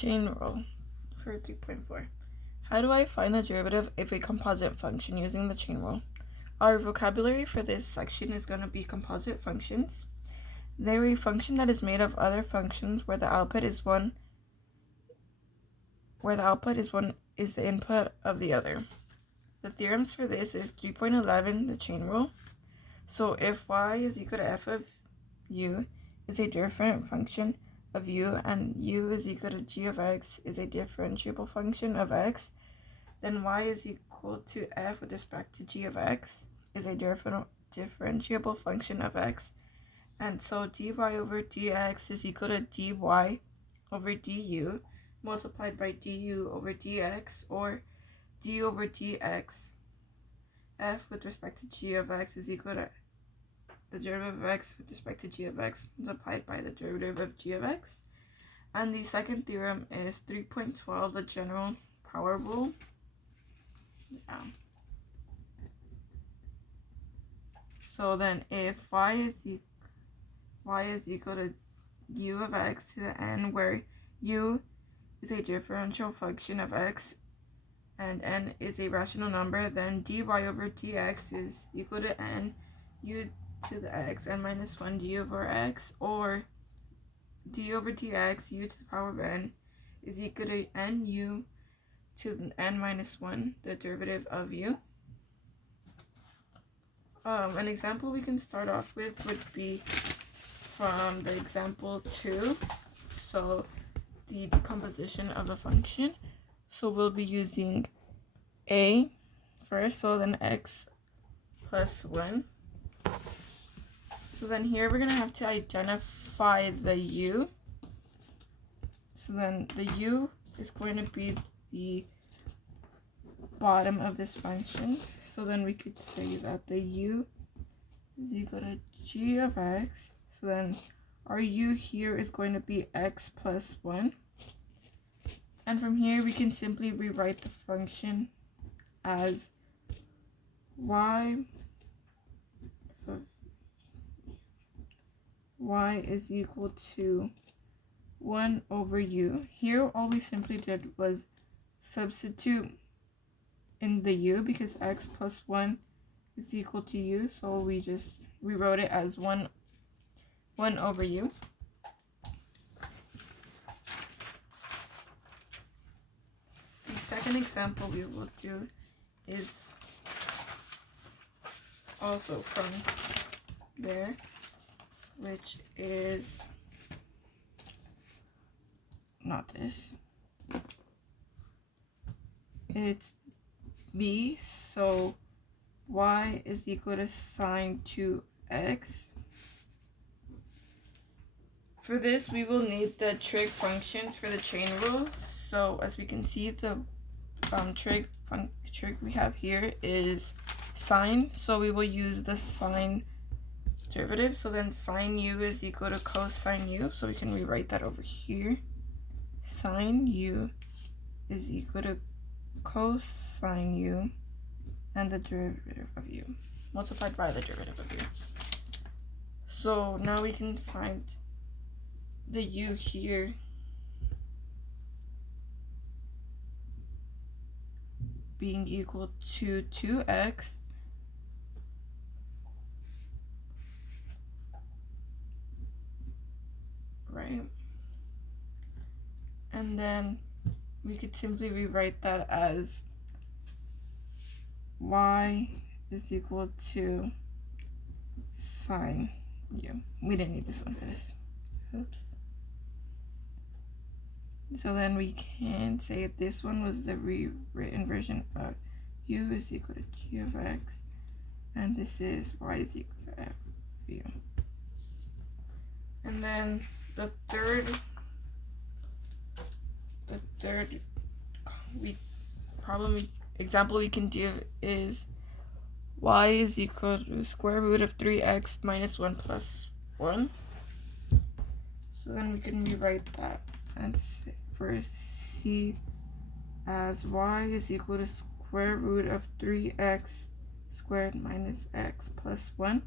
Chain rule for 3.4. How do I find the derivative of a composite function using the chain rule? Our vocabulary for this section is going to be composite functions. They're a function that is made of other functions where the output is the input of the other. The theorems for this is 3.11, the chain rule. So if y is equal to f of u is a different function of u, and u is equal to g of x is a differentiable function of x, then y is equal to f with respect to g of x is a differentiable function of x. And so dy over dx is equal to dy over du multiplied by du over dx, or d over dx f with respect to g of x is equal to the derivative of x with respect to g of x multiplied by the derivative of g of x. And the second theorem is 3.12, the general power rule. So then if y is equal to u of x to the n, where u is a differential function of x and n is a rational number, then dy over dx is equal to n u to the x n minus 1 d over x, or d over dx u to the power of n is equal to n u to the n minus 1, the derivative of u. An example we can start off with would be from the example 2, so the decomposition of the function. So we'll be using a first, so then x plus 1. So then here we're going to have to identify the u. So then the u is going to be the bottom of this function. So then we could say that the u is equal to g of x. So then our u here is going to be x plus 1. And from here we can simply rewrite the function as y is equal to 1 over u. Here all we simply did was substitute in the u because x plus 1 is equal to u, so we just rewrote it as 1 over u. The second example we will do is also from there, which is not this. It's b, so y is equal to sine 2x. For this, we will need the trig functions for the chain rule. So as we can see, the trig we have here is sine, so we will use the sine derivative. So then sine u is equal to cosine u, so we can rewrite that over here. Sine u is equal to cosine u and the derivative of u multiplied by the derivative of u. So now we can find the u here being equal to 2x right, and then we could simply rewrite that as y is equal to sine u. We didn't need this one for this. Oops. So then we can say this one was the rewritten version of u is equal to g of x, and this is y is equal to f of u. And then the third example we can do is y is equal to square root of 3x minus 1 plus 1. So then we can rewrite that and for c as y is equal to square root of 3x squared minus x plus 1.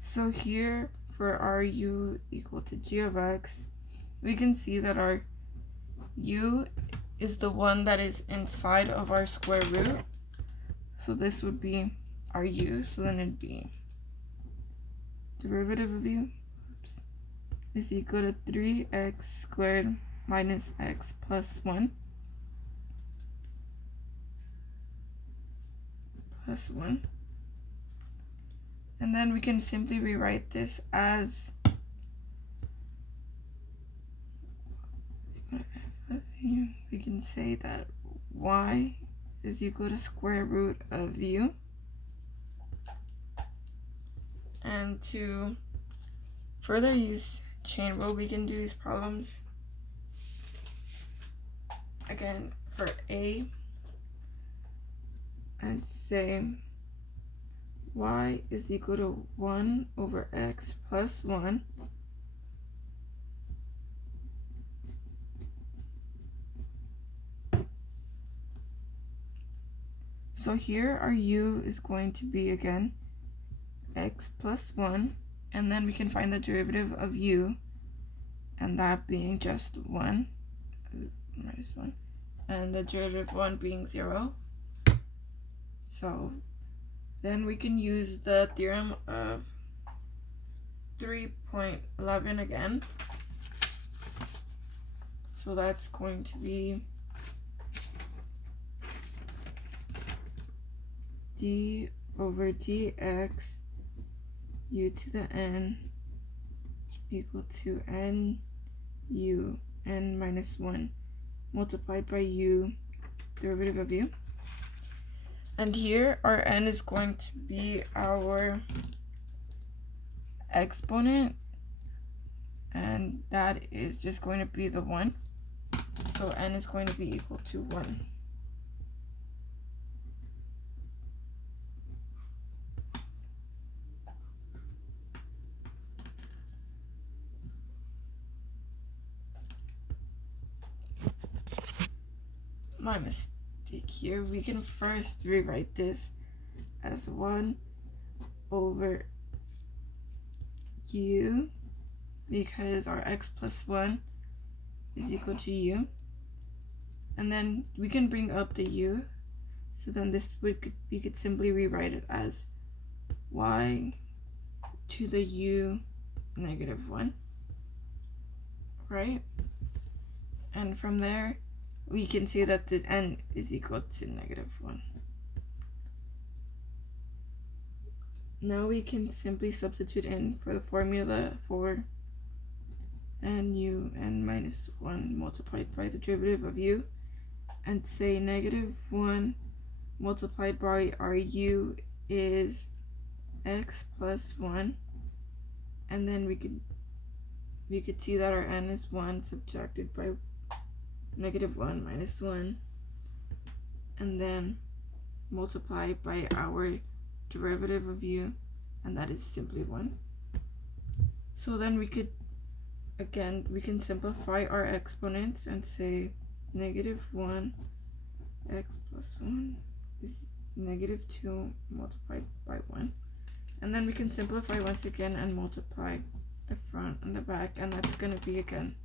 So here for our u equal to g of x, we can see that our u is the one that is inside of our square root. So this would be our u. So then it'd be derivative of u is equal to 3x squared minus x plus 1 plus 1. And then we can simply rewrite this as we can say that y is equal to square root of u. And to further use chain rule, we can do these problems again for a and say y is equal to 1 over x plus 1 so here our u is going to be again x plus 1, and then we can find the derivative of u, and that being just 1 minus 1, and the derivative of 1 being 0. So then we can use the theorem of 3.11 again. So that's going to be d over dx u to the n equal to n u n minus 1 multiplied by u derivative of u. And here our n is going to be our exponent, and that is just going to be the 1. So n is going to be equal to 1. My mistake here. We can first rewrite this as 1 over u, because our x plus 1 is equal to u, and then we can bring up the u, so then this we could simply rewrite it as y to the u negative 1, right? And from there we can see that the n is equal to negative 1. Now we can simply substitute in for the formula for nu n minus 1 multiplied by the derivative of u, and say negative 1 multiplied by our u is x plus 1, and then we could see that our n is 1 subtracted by negative 1 minus 1, and then multiply by our derivative of u, and that is simply 1. So then we can simplify our exponents and say negative 1 x plus 1 is negative 2 multiplied by 1, and then we can simplify once again and multiply the front and the back, and that's going to be again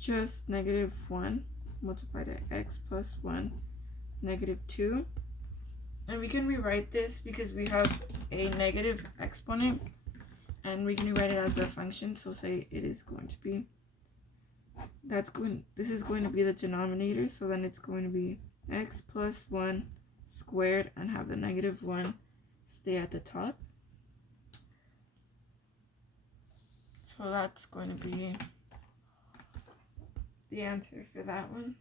just negative 1 multiplied by x plus 1 negative 2. And we can rewrite this because we have a negative exponent, and we can rewrite it as a function. So say it is going to be this is going to be the denominator, so then it's going to be x plus 1 squared and have the negative 1 stay at the top. So that's going to be the answer for that one.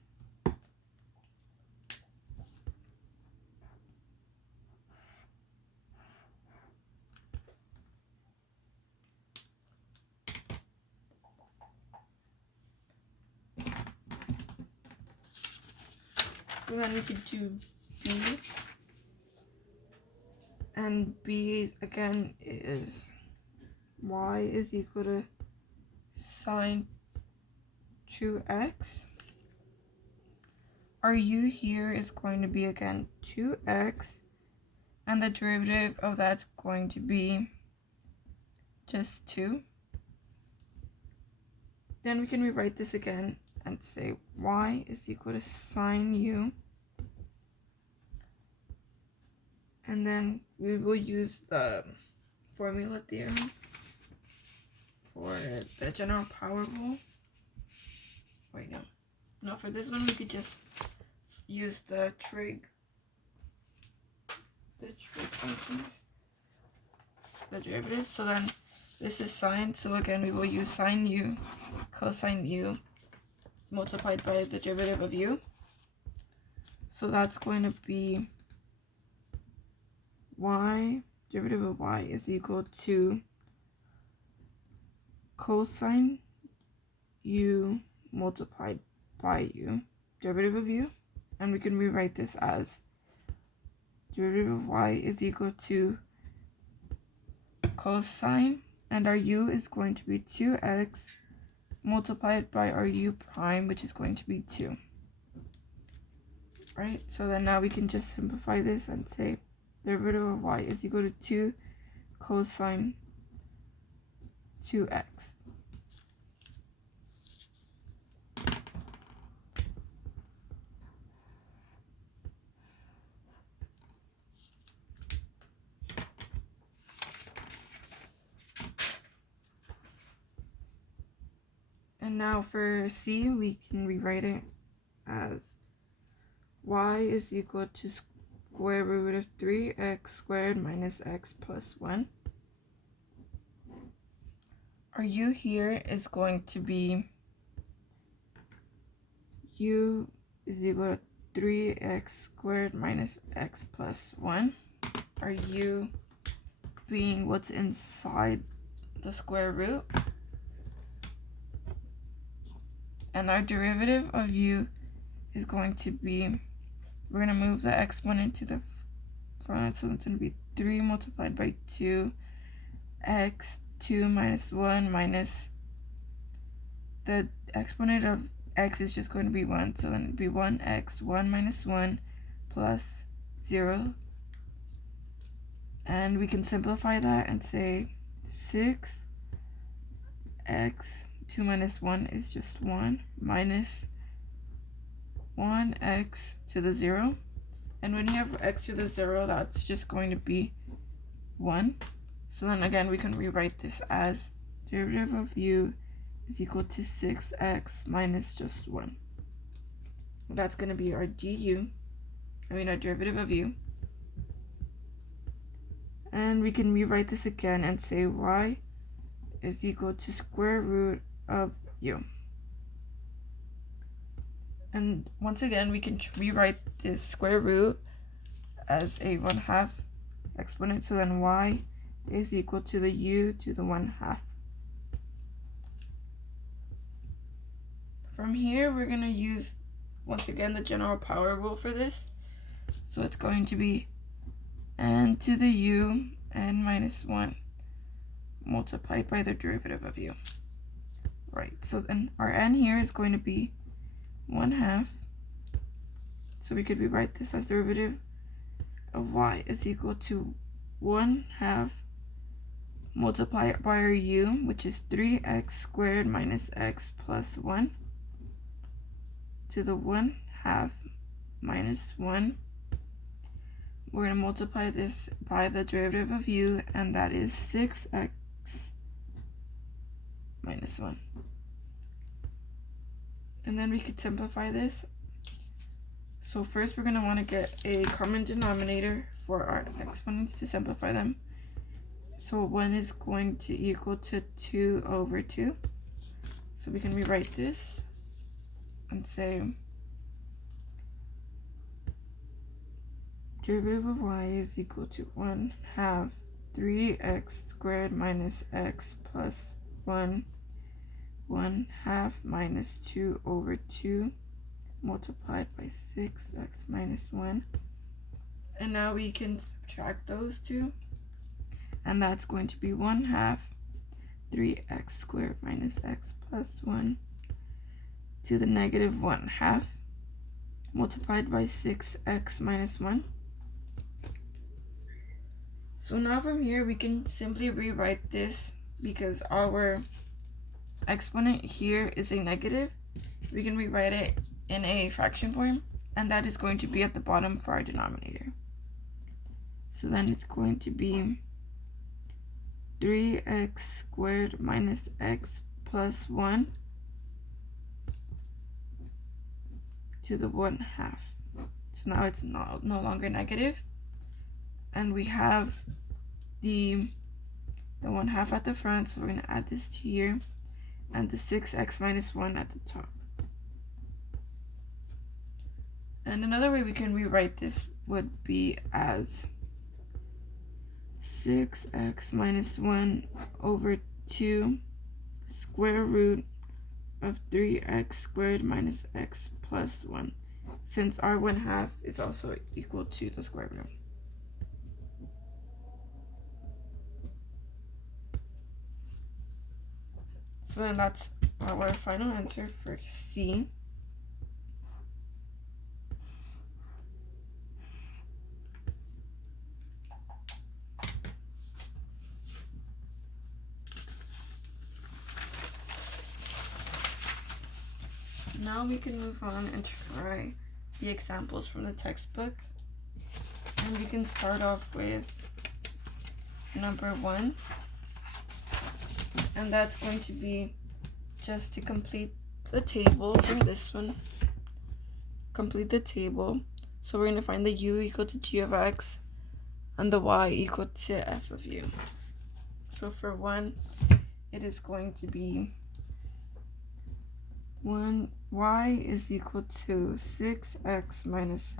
So then we could do b, and b again is y is equal to sine 2x. Our u here is going to be again 2x, and the derivative of that's going to be just 2. Then we can rewrite this again and say y is equal to sine u. And then we will use the formula theorem for the general power rule. Wait, no. No, for this one we could just use the trig functions, the derivative. So then this is sine, so again we will use sine u, cosine u, multiplied by the derivative of u. So that's going to be y, derivative of y is equal to cosine u multiplied by u, derivative of u. And we can rewrite this as derivative of y is equal to cosine, and our u is going to be 2x multiplied by our u prime, which is going to be 2. Right? So then now we can just simplify this and say derivative of y is equal to 2 cosine 2x. And now for c, we can rewrite it as y is equal to square root of 3x squared minus x plus 1. Our u here is going to be u is equal to 3x squared minus x plus 1. Our u being what's inside the square root. And our derivative of u is going to be, we're going to move the exponent to the front, so it's going to be 3 multiplied by 2 x, 2 minus 1 minus, the exponent of x is just going to be 1, so then it'd be 1x, 1 minus 1 plus 0. And we can simplify that and say 6x 2 minus 1 is just 1 minus 1x to the 0. And when you have x to the 0, that's just going to be 1. So then again, we can rewrite this as derivative of u is equal to 6x minus just 1. That's going to be our our derivative of u. And we can rewrite this again and say y is equal to square root of u. And once again, we can rewrite this square root as a 1/2 exponent. So then y is equal to the u to the 1/2. From here, we're going to use, once again, the general power rule for this. So it's going to be n to the u, n minus 1, multiplied by the derivative of u. Right, so then our n here is going to be 1/2. So we could rewrite this as derivative of y is equal to 1/2 multiplied by our u, which is 3x squared minus x plus 1, to the 1/2 minus 1. We're going to multiply this by the derivative of u, and that is 6x minus 1. And then we could simplify this. So first we're going to want to get a common denominator for our exponents to simplify them. So 1 is going to equal to 2 over 2. So we can rewrite this and say derivative of y is equal to 1/2 3x squared minus x plus 1, 1/2 minus 2 over 2 multiplied by 6x minus 1. And now we can subtract those two, and that's going to be 1/2 3x squared minus x plus 1 to the negative 1/2 multiplied by 6x minus 1. So now from here we can simply rewrite this, because our exponent here is a negative we can rewrite it in a fraction form, and that is going to be at the bottom for our denominator. So then it's going to be 3x squared minus x plus 1 to the 1/2. So now it's no longer negative, and we have the 1/2 at the front, so we're going to add this to here, and the 6x minus 1 at the top. And another way we can rewrite this would be as 6x minus 1 over 2 square root of 3x squared minus x plus 1, since our 1/2 is also equal to the square root. So then that's our final answer for C. Now we can move on and try the examples from the textbook. And we can start off with number 1. And that's going to be just to complete the table for this one. Complete the table. So we're going to find the u equal to g of x and the y equal to f of u. So for 1, it is going to be y is equal to 6x minus